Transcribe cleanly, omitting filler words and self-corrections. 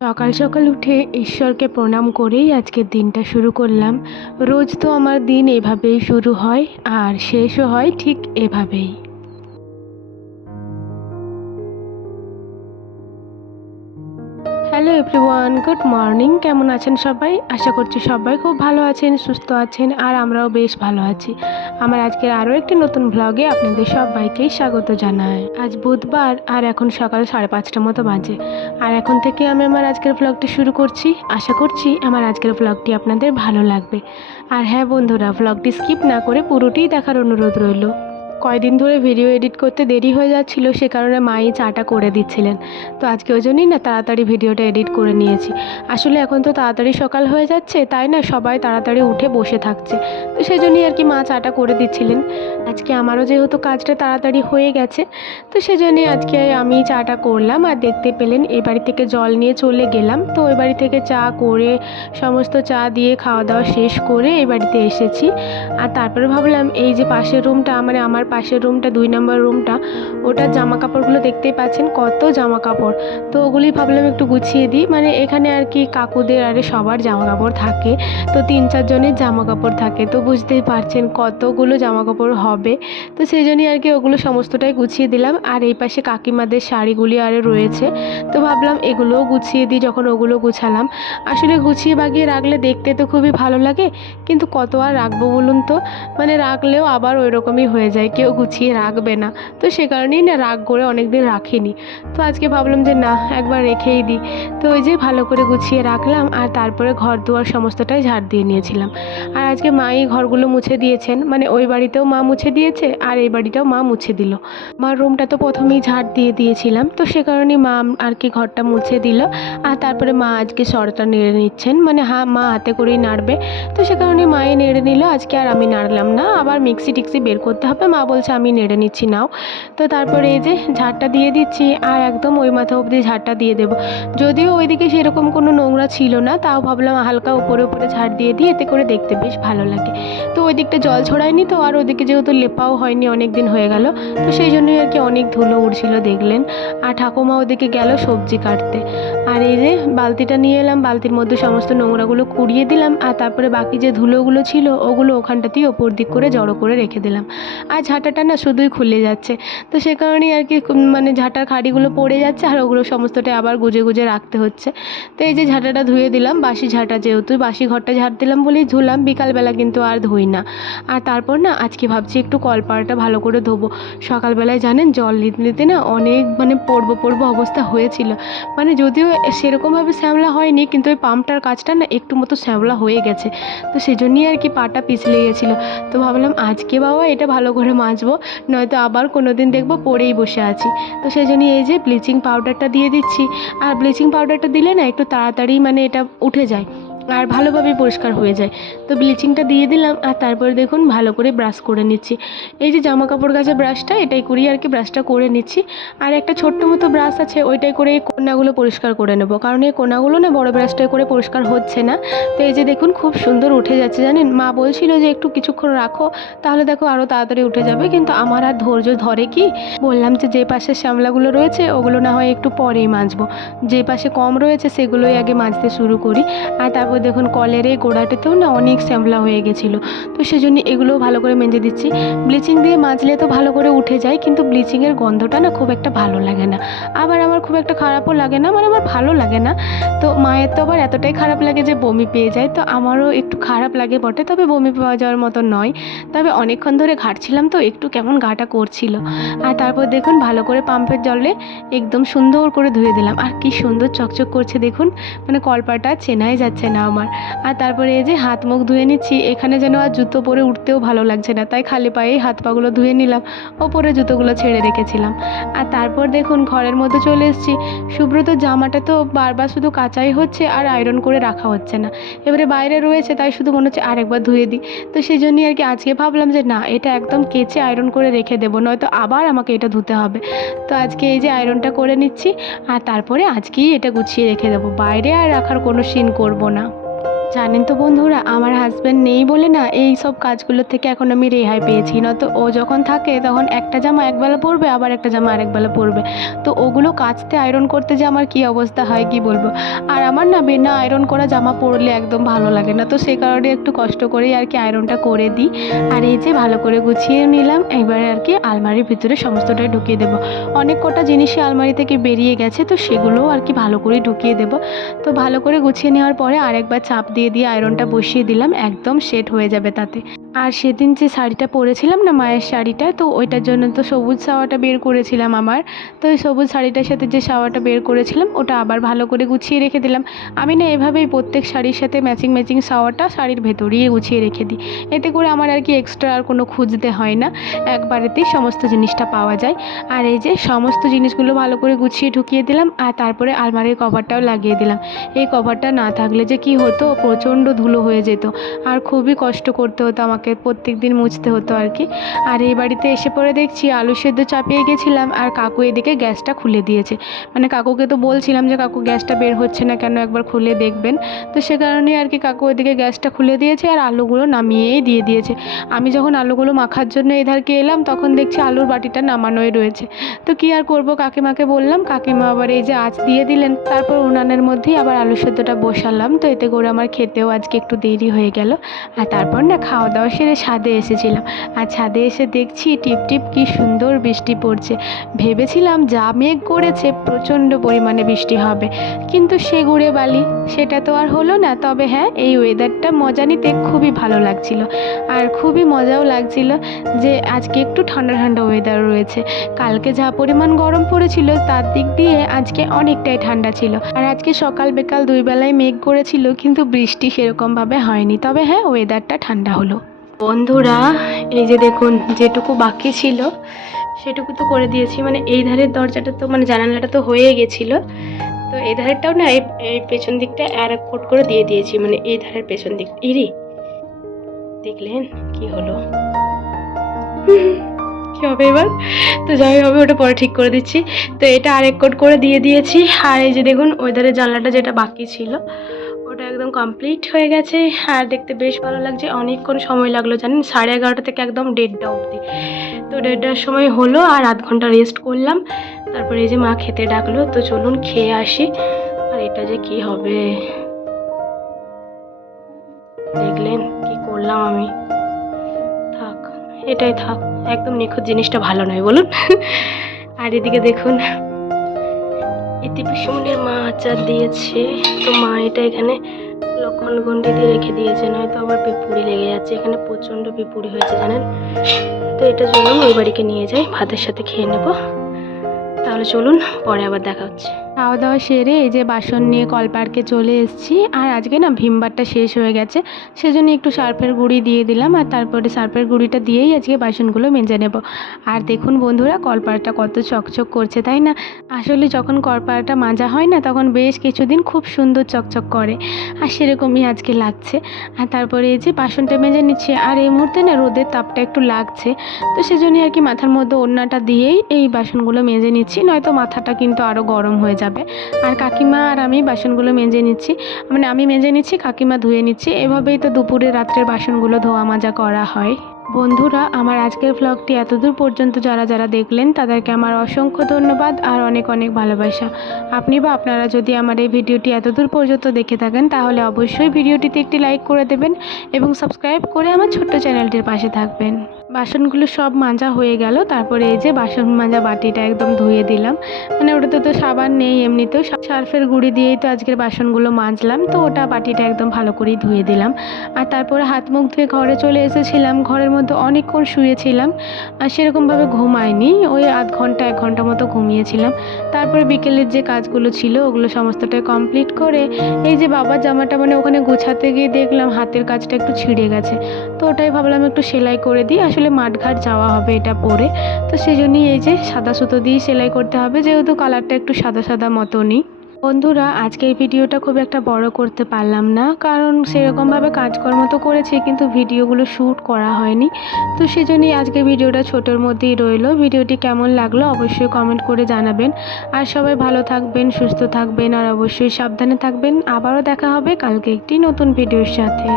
সকাল সকাল উঠে ঈশ্বরকে প্রণাম করেই আজকের দিনটা শুরু করলাম। রোজ তো আমার দিন এভাবেই শুরু হয় আর শেষও হয় ঠিক এভাবেই। Hello everyone, good morning. কেমন আছেন সবাই? আশা করছি সবাই খুব ভালো আছেন, সুস্থ আছেন, আর আমরাও বেশ ভালো আছি। আমার আজকের আরও একটি নতুন ব্লগে আপনাদের সবাইকেই স্বাগত জানাই। আজ বুধবার আর এখন সকাল 5:30 মতো বাজে। আর এখন থেকে আমি আমার আজকের ব্লগটি শুরু করছি। আশা করছি আমার আজকের ব্লগটি আপনাদের ভালো লাগবে। আর হ্যাঁ বন্ধুরা, ব্লগটি স্কিপ না করে পুরোটিই দেখার অনুরোধ রইল। কয়দিন ধরে ভিডিও এডিট করতে দেরি হয়ে যাচ্ছিল, সে কারণে মাই চাটা করে দিচ্ছিলেন। তো আজকে ওই জন্যই না তাড়াতাড়ি ভিডিওটা এডিট করে নিয়েছি। আসলে এখন তো তাড়াতাড়ি সকাল হয়ে যাচ্ছে, তাই না সবাই তাড়াতাড়ি উঠে বসে থাকছে। তো সেই জন্যই আর কি মা চাটা করে দিচ্ছিলেন। আজকে আমারও যেহেতু কাজটা তাড়াতাড়ি হয়ে গেছে, তো সেজন্যই আজকে আমি চাটা করলাম। আর দেখতে পেলেন এ বাড়ি থেকে জল নিয়ে চলে গেলাম। তো ওই বাড়ি থেকে চা করে সমস্ত চা দিয়ে খাওয়া দাওয়া শেষ করে এই বাড়িতে এসেছি। আর তারপরে ভাবলাম এই যে পাশের রুমটা, মানে আমার পাশের রুমটা 2 নম্বর রুমটা, ওটার জামা কাপড়গুলো দেখতেই পাচ্ছেন কত জামা কাপড়। তো ওগুলি ভাবলাম একটু গুছিয়ে দিই। মানে এখানে আর কি কাকুদের আরে সবার জামা কাপড় থাকে, তো 3-4 জনের জামা কাপড় থাকে। তো বুঝতেই পারছেন কতগুলো জামা কাপড় হবে। তো সেই জন্যই আর কি ওগুলো সমস্তটাই গুছিয়ে দিলাম। আর এই পাশে কাকিমাদের শাড়িগুলি আরে রয়েছে, তো ভাবলাম এগুলোও গুছিয়ে দিই। যখন ওগুলো গুছালাম, আসলে গুছিয়ে বাগিয়ে রাখলে দেখতে তো খুবই ভালো লাগে, কিন্তু কত আর রাখবো বলুন তো। মানে রাখলেও আবার ওই রকমই হয়ে যায়, কেউ গুছিয়ে রাখবে না। তো সে কারণেই না রাগ করে অনেক দিন রাখিনি। তো আজকে ভাবলাম যে না, একবার রেখেই দিই। তো ওই যে ভালো করে গুছিয়ে রাখলাম। আর তারপরে ঘর দুয়ার সমস্তটাই ঝাড় দিয়ে নিয়েছিলাম। আর আজকে মাই ঘরগুলো মুছে দিয়েছেন, মানে ওই বাড়িতেও মা মুছে দিয়েছে আর এই বাড়িটাও মা মুছে দিল। মার রুমটা তো প্রথমেই ঝাড় দিয়ে দিয়েছিলাম, তো সে কারণে মা আর কি ঘরটা মুছে দিল। আর তারপরে মা আজকে সরটা নেড়ে নিচ্ছেন, মানে মা হাতে করেই নাড়বে। তো সে কারণে মায়ে নেড়ে নিল আজকে, আর আমি নাড়লাম না। আবার মিক্সি টিক্সি বের করতে হবে, মা বলছে আমি নেড়ে নিচ্ছি নাও। তো তারপরে এই যে ঝাড়টা দিয়ে দিচ্ছি, আর একদম ওই মাথা অবধি ঝাড়টা দিয়ে দেবো। যদিও ওইদিকে সেরকম কোনো নোংরা ছিল না, তাও ভাবলাম হালকা উপরে উপরে ঝাড় দিয়ে দিই, এতে করে দেখতে বেশ ভালো লাগে। তো ওই দিকটা জল ছড়ায়নি তো, আর ওদিকে যেহেতু লেপাও হয়নি অনেক দিন হয়ে গেল, তো সেই জন্যই আর কি অনেক ধুলো উড়ছিল দেখলেন। আর ঠাকুমা ওদিকে গেল সবজি কাটতে। আর এই যে বালতিটা নিয়ে এলাম, বালতির মধ্যে সমস্ত নোংরাগুলো কুড়িয়ে দিলাম। আর তারপরে বাকি যে ধুলোগুলো ছিল ওগুলো ওখানটাতেই ওপর দিক করে জড়ো করে রেখে দিলাম। আর ঝাঁটাটা না শুধুই খুলে যাচ্ছে, তো সে কারণেই আর কি মানে ঝাঁটার খাড়িগুলো পড়ে যাচ্ছে, আর ওগুলো সমস্তটা আবার গুজে গুজে রাখতে হচ্ছে। তো এই যে ঝাঁটাটা ধুয়ে দিলাম, বাসি ঝাঁটা, যেহেতু বাসি ঘরটা ঝাড় দিলাম বলেই ধুলাম, বিকালবেলা কিন্তু আর ধুই না। আর তারপর না আজকে ভাবছি একটু কলপাড়টা ভালো করে ধোবো। সকালবেলায় জানেন জল নিতে নিতে না অনেক মানে পড়বো পড়বো অবস্থা হয়েছিল। মানে যদিও সেরকমভাবে শ্যাওলা হয়নি, কিন্তু ওই পাম্পটার কাজটা না একটু মতো শ্যাওলা হয়ে গেছে, তো সেজন্যই আর কি পাটা পিছলে গেছিলো। তো ভাবলাম আজকে বাবা এটা ভালো করে মাজবো, নয়তো আবার কোনো দিন দেখবো পড়েই বসে আছি। তো সেই জন্যই এই যে ব্লিচিং পাউডারটা দিয়ে দিচ্ছি। আর ব্লিচিং পাউডারটা দিলে না একটু তাড়াতাড়ি মানে এটা উঠে যায় আর ভালোভাবে পরিষ্কার হয়ে যায়। তো ব্লিচিংটা দিয়ে দিলাম। আর তারপরে দেখুন ভালো করে ব্রাশ করে নিচ্ছি। এই যে জামা কাপড় কাচা ব্রাশটা, এটাই করি আর কি ব্রাশটা করে নিচ্ছি। আর একটা ছোট্ট মতো ব্রাশ আছে, ওইটাই করে এই কোনাগুলো পরিষ্কার করে নেব, কারণ এই কোনাগুলো না বড় ব্রাশটাই করে পরিষ্কার হচ্ছে না। তো এই যে দেখুন খুব সুন্দর উঠে যাচ্ছে জানেন। মা বলছিল যে একটু কিছুক্ষণ রাখো, তাহলে দেখো আরও তাড়াতাড়ি উঠে যাবে, কিন্তু আমার আর ধৈর্য ধরে কি। বললাম যে পাশে শ্যামলাগুলো রয়েছে ওগুলো না হয় একটু পরেই মাজবো, যে পাশে কম রয়েছে সেগুলোই আগে মাজতে শুরু করি। আর তারপর দেখুন কলের এই গোড়াটাতেও না অনেক শ্যামলা হয়ে গেছিলো, তো সেজন্য এগুলোও ভালো করে মেজে দিচ্ছি। ব্লিচিং দিয়ে মাজলে তো ভালো করে উঠে যায়, কিন্তু ব্লিচিংয়ের গন্ধটা না খুব একটা ভালো লাগে না। আবার আমার খুব একটা খারাপও লাগে না, মানে আমার ভালো লাগে না। তো মায়ের তো আবার এতটাই খারাপ লাগে যে বমি পেয়ে যায়, তো আমারও একটু খারাপ লাগে বটে, তবে বমি পাওয়া যাওয়ার মতো নয়। তবে অনেকক্ষণ ধরে ঘাটছিলাম তো একটু কেমন গাটা করছিল। আর তারপর দেখুন ভালো করে পাম্পের জলে একদম সুন্দর করে ধুয়ে দিলাম। আর কি সুন্দর চকচক করছে দেখুন, মানে কলপাটা চেনাই যাচ্ছে না আমার। আর তারপরে এই যে হাত মুখ ধুয়ে নিচ্ছি। এখানে যেন আর জুতো পরে উঠতেও ভালো লাগছে না, তাই খালি পায়েই হাত পাগুলো ধুয়ে নিলাম, ওপরে জুতোগুলো ছেড়ে রেখেছিলাম। আর তারপর দেখুন ঘরের মধ্যে চলে এসেছি। সুব্রত জামাটা তো বারবার শুধু কাচাই হচ্ছে আর আয়রন করে রাখা হচ্ছে না, এবারে বাইরে রয়েছে, তাই শুধু মনে হচ্ছে আরেকবার ধুয়ে দিই। তো সেই জন্যই আর কি আজকে ভাবলাম যে না, এটা একদম কেচে আয়রন করে রেখে দেবো, নয়তো আবার আমাকে এটা ধুতে হবে। তো আজকে এই যে আয়রনটা করে নিচ্ছি। আর তারপরে আজকেই এটা গুছিয়ে রেখে দেবো, বাইরে আর রাখার কোনো সিন করব না। জানেন তো বন্ধুরা, আমার হাজব্যান্ড নেই বলে না এই সব কাজগুলো থেকে এখন আমি রেহাই পেয়েছি। নয়তো ও যখন থাকে তখন একটা জামা একবেলা পরবে, আবার একটা জামা আরেকবেলা পরবে। তো ওগুলো কাচতে আয়রন করতে যে আমার কী অবস্থা হয় কি বলবো। আর আমার না বিনা আয়রন করা জামা পরলে একদম ভালো লাগে না, তো সেই কারণে একটু কষ্ট করেই আর কি আয়রনটা করে দিই। আর এই যে ভালো করে গুছিয়ে নিলাম, এবারে আর কি আলমারির ভিতরে সমস্তটাই ঢুকিয়ে দেবো। অনেক কটা জিনিসই আলমারি থেকে বেরিয়ে গেছে, তো সেগুলোও আর কি ভালো করে ঢুকিয়ে দেবো। তো ভালো করে গুছিয়ে নেওয়ার পরে আরেকবার চাপ দিয়ে দিয়ে আয়রনটা বসিয়ে দিলাম, একদম সেট হয়ে যাবে তাতে। আর সেদিন যে শাড়িটা পরেছিলাম না, মায়ের শাড়িটা, তো ওইটার জন্য তো সবুজ সাওয়াটা বের করেছিলাম আমার। তো ওই সবুজ শাড়িটার সাথে যে সাওয়াটা বের করেছিলাম ওটা আবার ভালো করে গুছিয়ে রেখে দিলাম। আমি না এভাবেই প্রত্যেক শাড়ির সাথে ম্যাচিং ম্যাচিং সাওয়াটা শাড়ির ভেতরেই গুছিয়ে রেখে দিই। এতে করে আমার আর কি এক্সট্রা আর কোনো খুঁজতে হয় না, একবারেতেই সমস্ত জিনিসটা পাওয়া যায়। আর এই যে সমস্ত জিনিসগুলো ভালো করে গুছিয়ে ঢুকিয়ে দিলাম, আর তারপরে আলমারির কভারটাও লাগিয়ে দিলাম। এই কভারটা না থাকলে যে কি হতো, প্রচণ্ড ধুলো হয়ে যেত আর খুবই কষ্ট করতে হতো আমাকে, প্রত্যেক দিন মুছতে হতো আর কি। আর এই বাড়িতে এসে পরে দেখছি আলু সেদ্ধ চাপিয়ে গেছিলাম আর কাকু এদিকে গ্যাসটা খুলে দিয়েছে। মানে কাকুকে তো বলছিলাম যে কাকু গ্যাসটা বের হচ্ছে না কেন, একবার খুলে দেখবেন। তো সে কারণেই আর কি কাকু এদিকে গ্যাসটা খুলে দিয়েছে আর আলুগুলো নামিয়েই দিয়ে দিয়েছে। আমি যখন আলুগুলো মাখার জন্য এধারকে এলাম তখন দেখছি আলুর বাটিটা নামানোই রয়েছে। তো কি আর করব, কাকিমাকে বললাম, কাকিমা আবার এই যে আঁচ দিয়ে দিলেন। তারপর উনানের মধ্যেই আবার আলু সেদ্ধটা বসালাম। তো এতে করে আমার খেতেও আজকে একটু দেরি হয়ে গেল। আর তারপর না খাওয়া দাওয়া সেরে ছাদে এসেছিলাম। আর ছাদে এসে দেখছি টিপ টিপ কি সুন্দর বৃষ্টি পড়ছে। ভেবেছিলাম যা মেঘ করেছে প্রচণ্ড পরিমাণে বৃষ্টি হবে, কিন্তু সে গুড়ে বালি, সেটা তো আর হলো না। তবে হ্যাঁ, এই ওয়েদারটা মজা নিতে খুবই ভালো লাগছিল। আর খুবই মজাও লাগছিল যে আজকে একটু ঠান্ডা ঠান্ডা ওয়েদার রয়েছে। কালকে যা পরিমাণ গরম পড়েছিল তার দিক দিয়ে আজকে অনেকটাই ঠান্ডা ছিল। আর আজকে সকাল বিকাল দুই বেলায় মেঘ করেছিল, কিন্তু বৃষ্টি সেরকমভাবে হয়নি। তবে হ্যাঁ, ওয়েদারটা ঠান্ডা হলো। বন্ধুরা, এই যে দেখুন, যেটুকু বাকি ছিল সেটুকু তো করে দিয়েছি। মানে এই ধারের দরজাটা তো মানে জানালাটা তো হয়ে গেছিলো, তো এই ধারেরটাও না এই পেছন দিকটা আর এক ফুট করে দিয়ে দিয়েছি। মানে এই ধারের পেছন দিক ইরি দেখলেন কি হলো, কি হবে এবার। তো যাই হবে, ওটা পরে ঠিক করে দিচ্ছি। তো এটা আরেক কোট করে দিয়ে দিয়েছি। আর এই যে দেখুন ওয়েদারের জানলাটা যেটা বাকি ছিল ওটা একদম কমপ্লিট হয়ে গেছে। আর দেখতে বেশ ভালো লাগছে। অনেকক্ষণ সময় লাগলো জানেন, 11:30 থেকে একদম 1:30 অবধি। তো 1:30টার সময় হলো আর আধ ঘন্টা রেস্ট করলাম। তারপরে এই যে মা খেতে ডাকলো, তো চলুন খেয়ে আসি। আর এটা যে কি হবে, দেখলেন কি করলাম আমি। থাক, এটাই থাক, একদম নিখুঁত জিনিসটা ভালো নয় বলুন। আর এদিকে দেখুন ইতিপিসমনের মা আচার দিয়েছে। তো মা এটা এখানে লক্ষণ গন্ডি দিয়ে রেখে দিয়েছে, নয়তো আবার পিঁপুড়ি লেগে যাচ্ছে। এখানে প্রচণ্ড পিঁপুড়ি হয়েছে জানেন। তো এটার জন্য ওই বাড়িকে নিয়ে যাই, ভাতের সাথে খেয়ে নেব। তাহলে চলুন, পরে আবার দেখা হচ্ছে। খাওয়া দাওয়া সেরে এই যে বাসন নিয়ে কলপার্কে চলে এসেছি। আর আজকে না ভীমবারটা শেষ হয়ে গেছে, সেজন্য একটু সার্ফের গুঁড়ি দিয়ে দিলাম। আর তারপরে সার্ফের গুঁড়িটা দিয়েই আজকে বাসনগুলো মেজে নেব। আর দেখুন বন্ধুরা, কলপারটা কত চকচক করছে, তাই না? আসলে যখন কলপারটা মাজা হয় না তখন বেশ কিছুদিন খুব সুন্দর চকচক করে, আর সেরকমই আজকে লাগছে। আর তারপরে এই যে বাসনটা মেজে নিচ্ছে। আর এই মুহূর্তে না রোদের তাপটা একটু লাগছে, তো সেজন্যই আর কি মাথার মধ্যে ওড়নাটা দিয়েই এই বাসনগুলো মেজে নিচ্ছি, নয়তো মাথাটা কিন্তু আরও গরম হয়ে যাবে। আর কাকিমা আর আমি বাসনগুলো মেজে নিচ্ছি। মানে আমি মেজে নিচ্ছি, কাকিমা ধুয়ে নিচ্ছে। এভাবেই তো দুপুরে রাত্রের বাসনগুলো ধোয়া মাজা করা হয়। বন্ধুরা, আমার আজকের ব্লগটি এতদূর পর্যন্ত যারা যারা দেখলেন তাদেরকে আমার অসংখ্য ধন্যবাদ আর অনেক অনেক ভালোবাসা। আপনি বা আপনারা যদি আমার এই ভিডিওটি এতদূর পর্যন্ত দেখে থাকেন তাহলে অবশ্যই ভিডিওটিতে একটি লাইক করে দেবেন এবং সাবস্ক্রাইব করে আমার ছোট্ট চ্যানেলটির পাশে থাকবেন। বাসনগুলো সব মাজা হয়ে গেল। তারপরে এই যে বাসন মাজা বাটিটা একদম ধুয়ে দিলাম। মানে ওটাতে তো সাবান নেই, এমনিতেও সার্ফের গুঁড়ি দিয়েই তো আজকের বাসনগুলো মাজলাম। তো ওটা বাটিটা একদম ভালো করেই ধুয়ে দিলাম। আর তারপরে হাত মুখ ধুয়ে ঘরে চলে এসেছিলাম। ঘরের মধ্যে অনেকক্ষণ শুয়েছিলাম, আর সেরকমভাবে ঘুমাইনি, ওই আধ ঘন্টা 1 ঘন্টা মতো ঘুমিয়েছিলাম। তারপরে বিকেলের যে কাজগুলো ছিল ওগুলো সমস্তটাই কমপ্লিট করে এই যে বাবার জামাটা মানে ওখানে গোছাতে গিয়ে দেখলাম হাতের কাজটা একটু ছিঁড়ে গেছে। তো ওটাই ভাবলাম একটু সেলাই করে দিই, আসলে মাঠঘাট যাওয়া হবে এটা পরে। তো সেই জন্যই এই যে সাদা সুতো দিয়ে সেলাই করতে হবে, যেহেতু কালারটা একটু সাদা সাদা মতনই। বন্ধুরা, আজকের ভিডিওটা খুব একটা বড় করতে পারলাম না, কারণ সেরকমভাবে কাজকর্ম তো করেছি কিন্তু ভিডিওগুলো শ্যুট করা হয়নি। তো সেজন্যই আজকের ভিডিওটা ছোটোর মধ্যেই রইলো। ভিডিওটি কেমন লাগলো অবশ্যই কমেন্ট করে জানাবেন। আর সবাই ভালো থাকবেন, সুস্থ থাকবেন আর অবশ্যই সাবধানে থাকবেন। আবারও দেখা হবে কালকে একটি নতুন ভিডিওর সাথে।